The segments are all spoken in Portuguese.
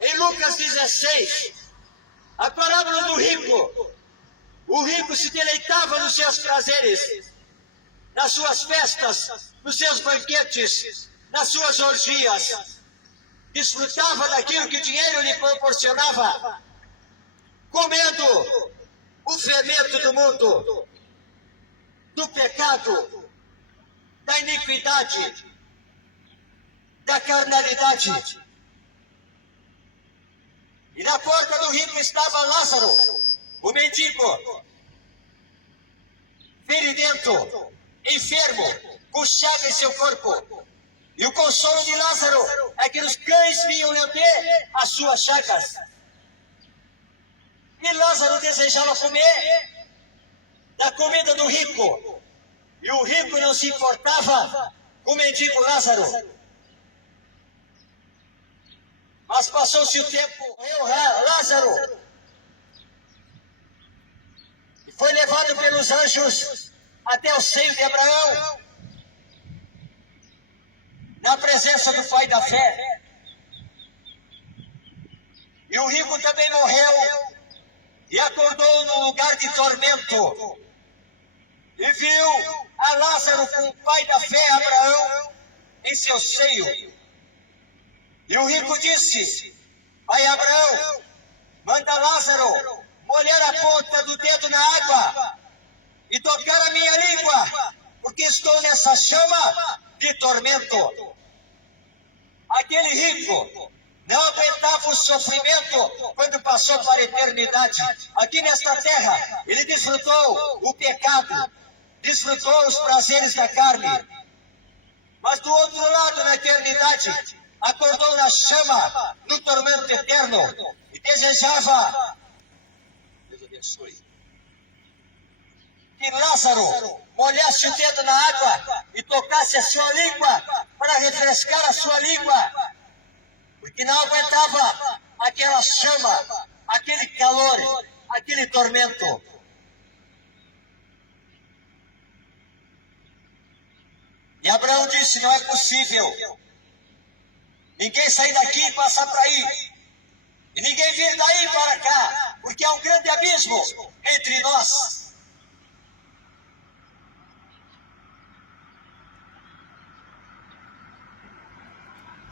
Em Lucas 16, a parábola do rico. O rico se deleitava nos seus prazeres, nas suas festas, nos seus banquetes, nas suas orgias. Desfrutava daquilo que o dinheiro lhe proporcionava, comendo o fermento do mundo, do pecado, da iniquidade, da carnalidade. E na porta do rico estava Lázaro, o mendigo, feridento, enfermo, com chaga em seu corpo. E o consolo de Lázaro é que os cães vinham lamber as suas chagas. E Lázaro desejava comer da comida do rico. E o rico não se importava com o mendigo Lázaro. Mas passou-se o tempo, morreu Lázaro. E foi levado pelos anjos até o seio de Abraão, na presença do pai da fé. E o rico também morreu e acordou num lugar de tormento. E viu a Lázaro com o pai da fé, Abraão, em seu seio. E o rico disse: Pai Abraão, manda Lázaro molhar a ponta do dedo na água e tocar a minha língua, porque estou nessa chama de tormento. Aquele rico não aguentava o sofrimento quando passou para a eternidade. Aqui nesta terra, ele desfrutou o pecado, desfrutou os prazeres da carne. Mas do outro lado, na eternidade, acordou na chama, no tormento eterno, e desejava, Deus abençoe, que Lázaro molhasse o dedo na água e tocasse a sua língua para refrescar a sua língua, porque não aguentava aquela chama, aquele calor, aquele tormento. E Abraão disse: não é possível ninguém sair daqui e passar para aí, e ninguém vir daí para cá, porque há um grande abismo entre nós.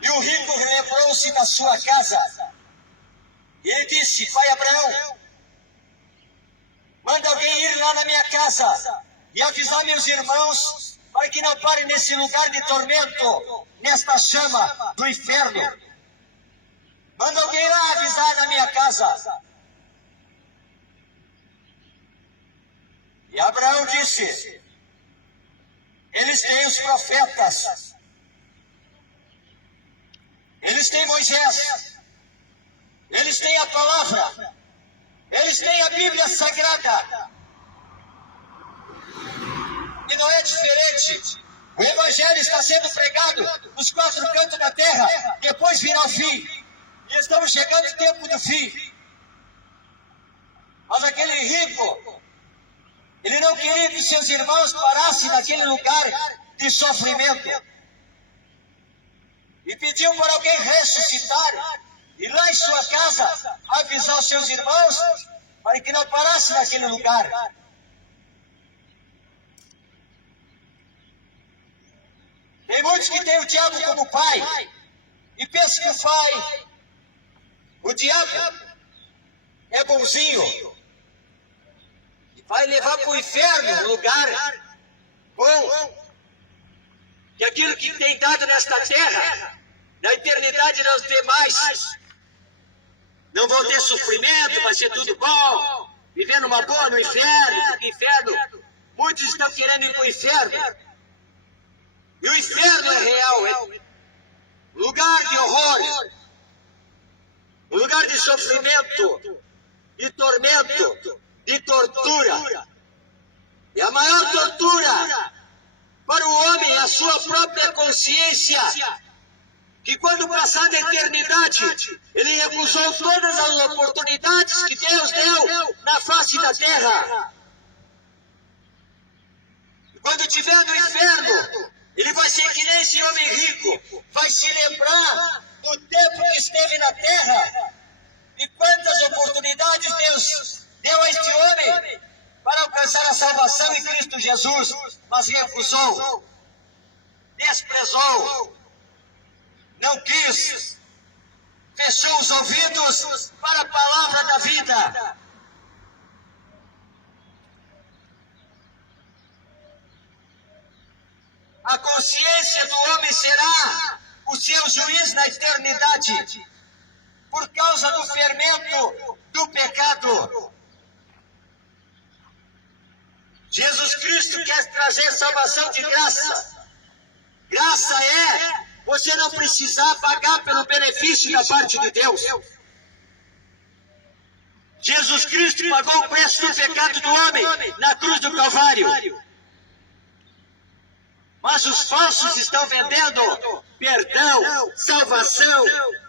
E o rico lembrou-se da sua casa. E ele disse: Pai Abraão, manda alguém ir lá na minha casa e avisar meus irmãos para que não parem nesse lugar de tormento, nesta chama do inferno. Manda alguém lá avisar na minha casa. E Abraão disse: eles têm os profetas, eles têm Moisés, eles têm a palavra, eles têm a Bíblia Sagrada. E não é diferente. O Evangelho está sendo pregado nos quatro cantos da terra, depois virá o fim. E estamos chegando no tempo do fim. Mas aquele rico, ele não queria que seus irmãos parassem naquele lugar de sofrimento. E pediu para alguém ressuscitar, e lá em sua casa avisar os seus irmãos para que não parassem naquele lugar. Tem muitos que têm o diabo como pai e pensam que o diabo é bonzinho e vai levar para o inferno, um lugar bom. E aquilo que tem dado nesta terra, na eternidade não tem mais. Não vão ter sofrimento, vai ser tudo bom. Vivendo uma boa no inferno, porque inferno, muitos estão querendo ir para o inferno. E o inferno é real, é lugar de horror, lugar de sofrimento, de tormento, de tortura. E a maior tortura para o homem é a sua própria consciência, que quando passar da eternidade, ele recusou todas as oportunidades que Deus deu na face da terra. E quando estiver no inferno, ele vai ser que nem esse homem rico, vai se lembrar do tempo que esteve na terra rejeitou, desprezou, não quis, fechou os ouvidos para a palavra da vida. A consciência do homem será o seu juiz na eternidade, por causa do fermento do pecado. Jesus Cristo quer trazer salvação de graça. Graça é você não precisar pagar pelo benefício da parte de Deus. Jesus Cristo pagou o preço do pecado do homem na cruz do Calvário. Mas os falsos estão vendendo perdão, salvação,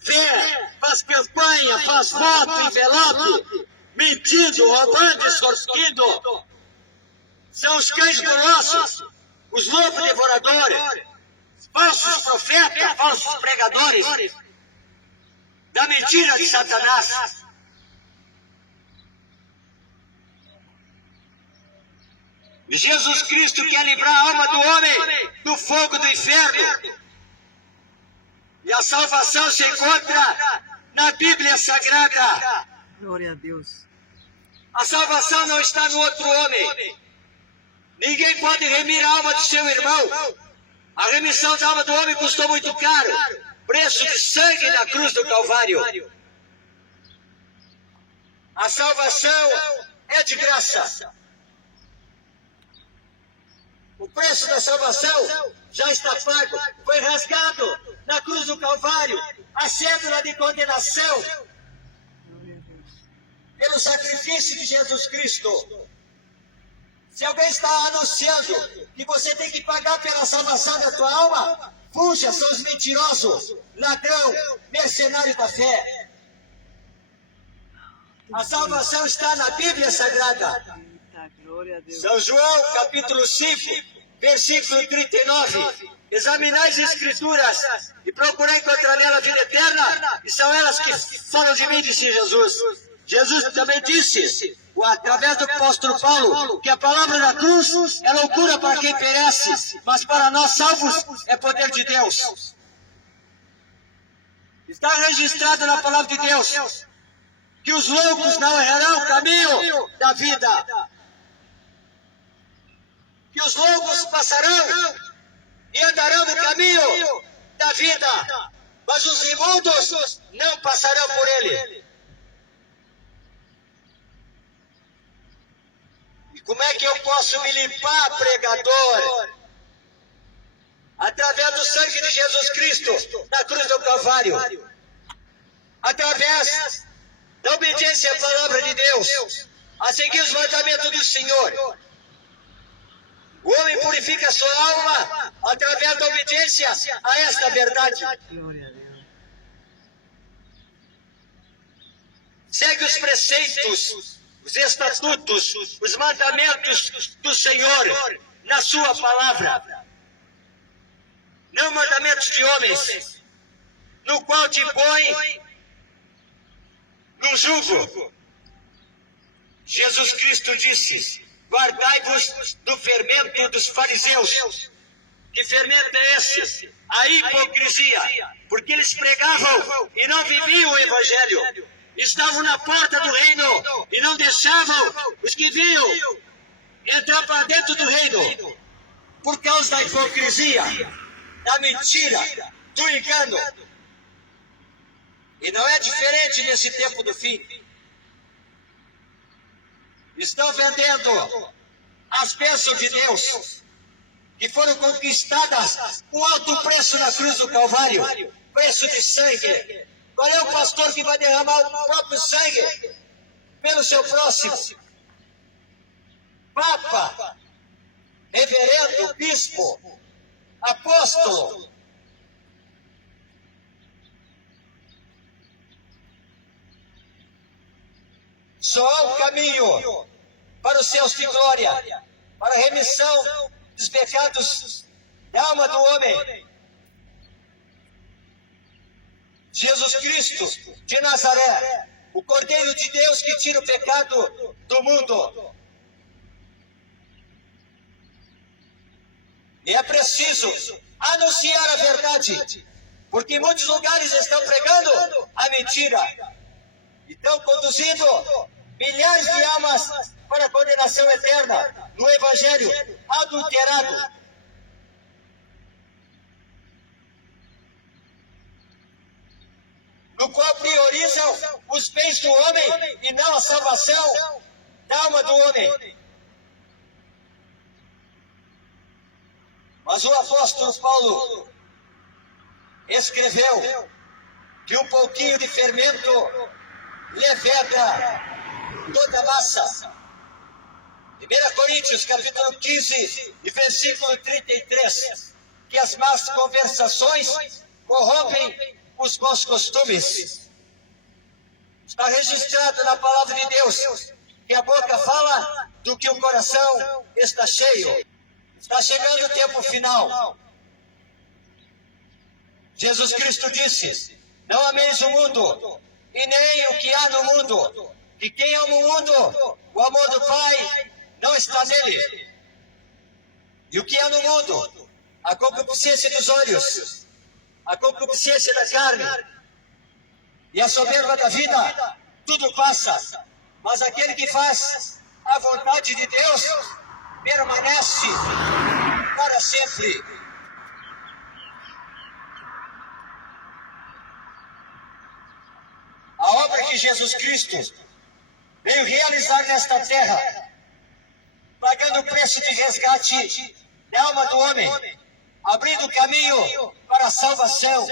fé, faz campanha, faz voto, envelope, mentindo, roubando, extorquindo. São os cães grossos, os lobos devoradores, falsos profetas, falsos pregadores da mentira de Satanás. Jesus Cristo quer livrar a alma do homem do fogo do inferno. E a salvação se encontra na Bíblia Sagrada. Glória a Deus. A salvação não está no outro homem. Ninguém pode remir a alma do seu irmão. A remissão da alma do homem custou muito caro. Preço de sangue na cruz do Calvário. A salvação é de graça. O preço da salvação já está pago. Foi rasgado na cruz do Calvário a cédula de condenação pelo sacrifício de Jesus Cristo. Se alguém está anunciando que você tem que pagar pela salvação da tua alma, fuja, são os mentirosos, ladrão, mercenário da fé. A salvação está na Bíblia Sagrada. São João, capítulo 5, versículo 39. Examinai as Escrituras e procurei encontrar nela a vida eterna, e são elas que falam de mim, disse Jesus. Jesus também disse, através do apóstolo Paulo, que a palavra da cruz é loucura para quem perece, mas para nós salvos é poder de Deus. Está registrado na palavra de Deus que os loucos não errarão o caminho da vida. Que os loucos passarão e andarão no caminho da vida, mas os imundos não passarão por ele. E como é que eu posso me limpar, pregador? Através do sangue de Jesus Cristo na cruz do Calvário. Através da obediência à palavra de Deus, a seguir os mandamentos do Senhor. O homem purifica a sua alma através da obediência a esta verdade. Segue os preceitos, os estatutos, os mandamentos do Senhor na sua palavra. Não mandamentos de homens, no qual te impõe no jugo. Jesus Cristo disse, guardai-vos do fermento dos fariseus. Que fermento é esse? A hipocrisia. Porque eles pregavam e não viviam o evangelho. Estavam na porta do reino e não deixavam os que viam entrar para dentro do reino. Por causa da hipocrisia, da mentira, do engano. E não é diferente nesse tempo do fim. Estão vendendo as bênçãos de Deus, que foram conquistadas com alto preço na cruz do Calvário, preço de sangue. Qual é o pastor que vai derramar o próprio sangue pelo seu próximo? Papa, reverendo, bispo, apóstolo. Só há um caminho para os céus de glória, para a remissão dos pecados da alma do homem. Jesus Cristo de Nazaré, o Cordeiro de Deus que tira o pecado do mundo. E é preciso anunciar a verdade, porque em muitos lugares estão pregando a mentira. Estão conduzindo milhares de almas para a condenação eterna no Evangelho adulterado. No qual priorizam os bens do homem e não a salvação da alma do homem. Mas o apóstolo Paulo escreveu que um pouquinho de fermento leveda toda a massa. 1 Coríntios, capítulo 15, e versículo 33, que as más conversações corrompem os bons costumes. Está registrado na palavra de Deus que a boca fala do que o coração está cheio. Está chegando o tempo final. Jesus Cristo disse: não ameis o mundo, e nem o que há no mundo. Que quem ama o mundo, o amor do Pai não está nele. E o que há no mundo? A concupiscência dos olhos, a concupiscência da carne e a soberba da vida, tudo passa. Mas aquele que faz a vontade de Deus permanece para sempre. A obra que Jesus Cristo veio realizar nesta terra, pagando o preço de resgate da alma do homem, abrindo caminho para a salvação,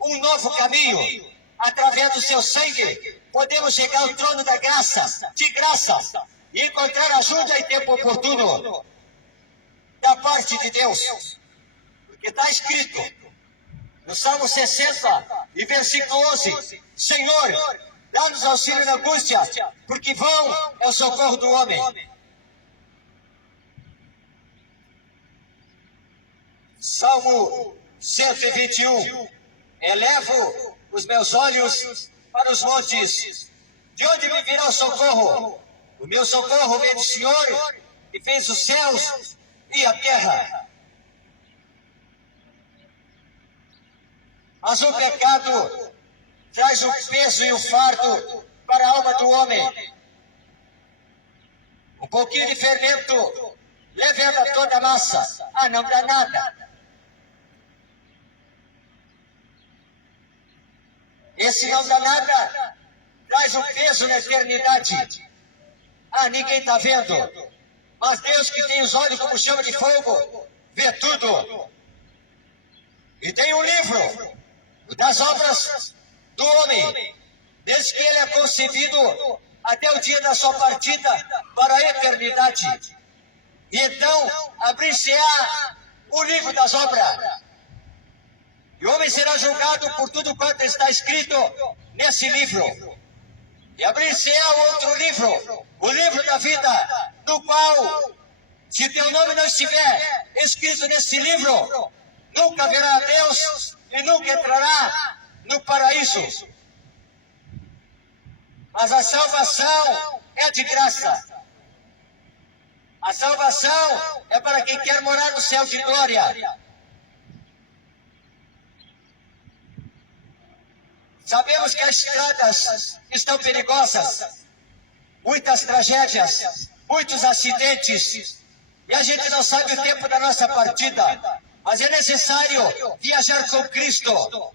um novo caminho. Através do seu sangue, podemos chegar ao trono da graça, de graça, e encontrar ajuda em tempo oportuno da parte de Deus. Porque está escrito no Salmo 60 e versículo 11: Senhor, dá-nos auxílio na angústia, porque vão é o socorro do homem. Salmo 121: elevo os meus olhos para os montes, de onde me virá o socorro? O meu socorro vem do Senhor, que fez os céus e a terra. Mas o pecado traz o peso e o fardo para a alma do homem. Um pouquinho de fermento levando toda a massa. Não dá nada. Esse não dá nada traz um peso na eternidade. Ninguém está vendo. Mas Deus, que tem os olhos como chama de fogo, vê tudo. E tem um livro das obras do homem, desde que ele é concebido até o dia da sua partida para a eternidade. E então abrir-se-á o livro das obras. E o homem será julgado por tudo quanto está escrito nesse livro. E abrir-se-á outro livro, o livro da vida, no qual, se teu nome não estiver escrito nesse livro, nunca verá a Deus e nunca entrará no paraíso. Mas a salvação é de graça. A salvação é para quem quer morar no céu de glória. Sabemos que as estradas estão perigosas, muitas tragédias, muitos acidentes, e a gente não sabe o tempo da nossa partida, mas é necessário viajar com Cristo.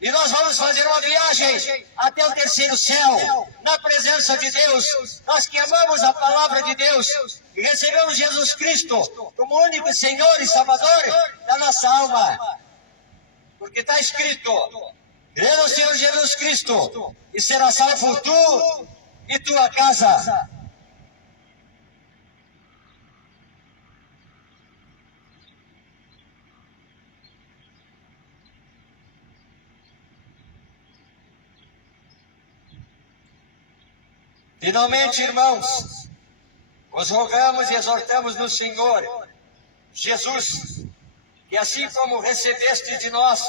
E nós vamos fazer uma viagem até o terceiro céu, na presença de Deus. Nós que amamos a palavra de Deus e recebemos Jesus Cristo como único Senhor e Salvador da nossa alma. Porque está escrito: crê no Senhor Jesus Cristo e será salvo tu e tua casa. Finalmente, irmãos, os rogamos e exortamos no Senhor Jesus, que assim como recebeste de nós,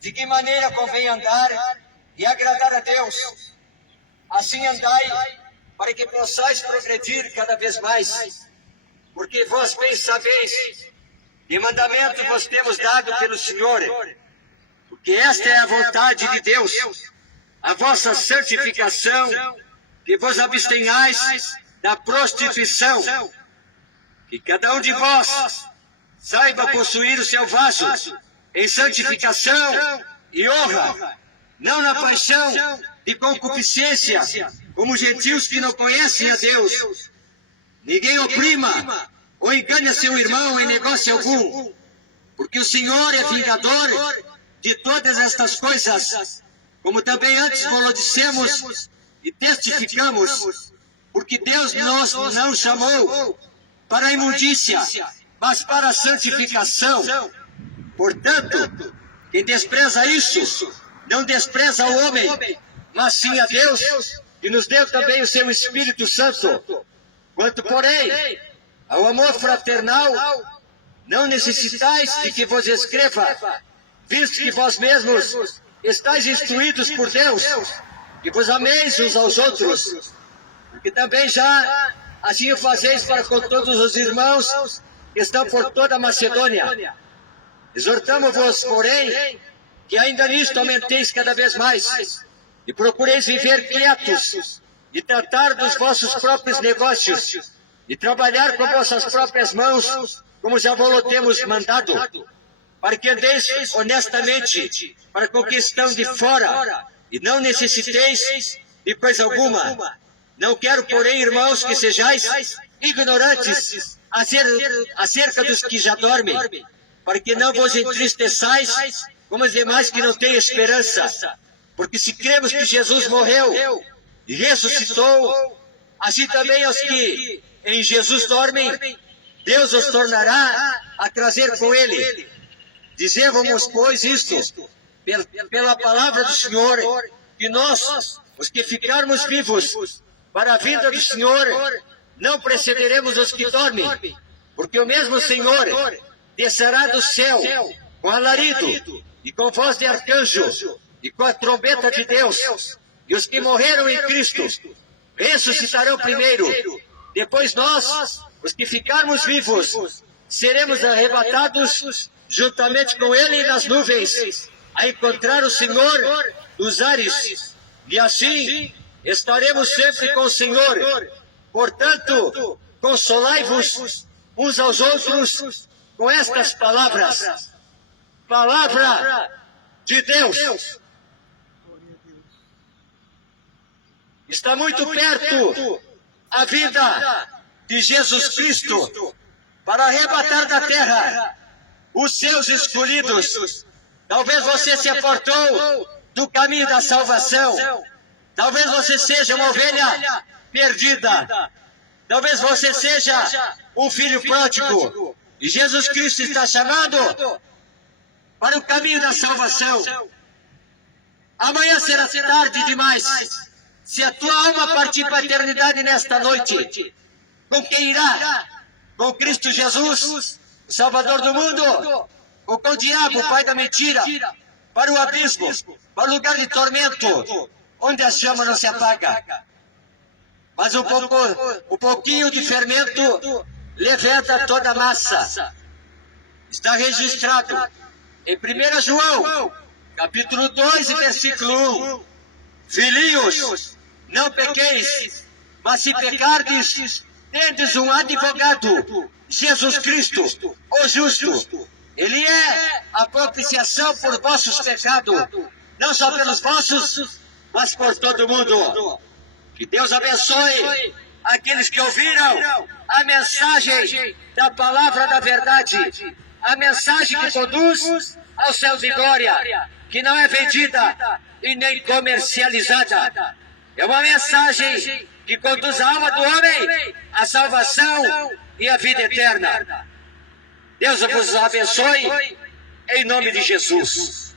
de que maneira convém andar e agradar a Deus, assim andai, para que possais progredir cada vez mais, porque vós bem sabeis Que mandamento vos temos dado pelo Senhor? Porque esta é a vontade de Deus, a vossa santificação, que vos abstenhais da prostituição, que cada um de vós saiba possuir o seu vaso em santificação e honra, não na paixão de concupiscência, como gentios que não conhecem a Deus. Ninguém oprima ou engane a seu irmão em negócio algum, porque o Senhor é vingador de todas estas coisas, como também antes vos dissemos e testificamos, porque Deus nos não chamou para a imundícia, mas para a santificação. Portanto, quem despreza isso, não despreza o homem, mas sim a Deus, que nos deu também o seu Espírito Santo. Quanto, porém, ao amor fraternal, não necessitais de que vos escreva, visto que vós mesmos estáis instruídos por Deus, que vos ameis uns aos outros, porque também já assim o fazeis para com todos os irmãos que estão por toda a Macedônia. Exortamo-vos, porém, que ainda nisto aumenteis cada vez mais, e procureis viver quietos, e tratar dos vossos próprios negócios, e trabalhar com vossas próprias mãos, como já vos temos mandado, para que andeis honestamente para com que estão de fora, e não necessiteis de coisa alguma. Não quero, porém, irmãos, que sejais ignorantes acerca dos que já dormem, para que não vos entristeçais como os demais que não têm esperança. Porque se cremos que Jesus morreu e ressuscitou, assim também os que em Jesus dormem, Deus os tornará a trazer com Ele. Dizemos, pois, isto, pela palavra do Senhor, que nós, os que ficarmos vivos para a vinda do Senhor, não precederemos os que dormem, porque o mesmo Senhor descerá do céu com alarido e com voz de arcanjo e com a trombeta de Deus, e os que morreram em Cristo ressuscitarão primeiro. Depois nós, os que ficarmos vivos, seremos arrebatados juntamente com Ele nas nuvens, a encontrar o Senhor nos ares, e assim estaremos sempre com o Senhor. Portanto, consolai-vos uns aos outros com estas palavras. Palavra de Deus. Está muito perto a vida de Jesus Cristo para arrebatar da terra os seus escolhidos. Talvez você se apartou do caminho da salvação. Talvez você seja uma ovelha perdida. Talvez você seja um filho pródigo. E Jesus Cristo está chamando para o caminho da salvação. Amanhã será tarde demais. Se a tua alma partir para a eternidade nesta noite, com quem irá? Com Cristo Jesus, o Salvador do mundo? Ou com o diabo, o pai da mentira? Para o abismo, para o lugar de tormento, onde a chama não se apaga. Mas um pouquinho de fermento levanta toda a massa. Está registrado em 1 João, capítulo 2, versículo 1. Filhinhos, não pequeis, mas se pecardes, tendes um advogado, Jesus Cristo, o justo. Ele é a propiciação por vossos pecados, não só pelos vossos, mas por todo mundo. Que Deus abençoe aqueles que ouviram a mensagem da palavra da verdade, a mensagem que conduz ao céu de glória, que não é vendida e nem comercializada. É uma mensagem que conduz a alma do homem à salvação e à vida eterna. Deus vos abençoe, em nome de Jesus.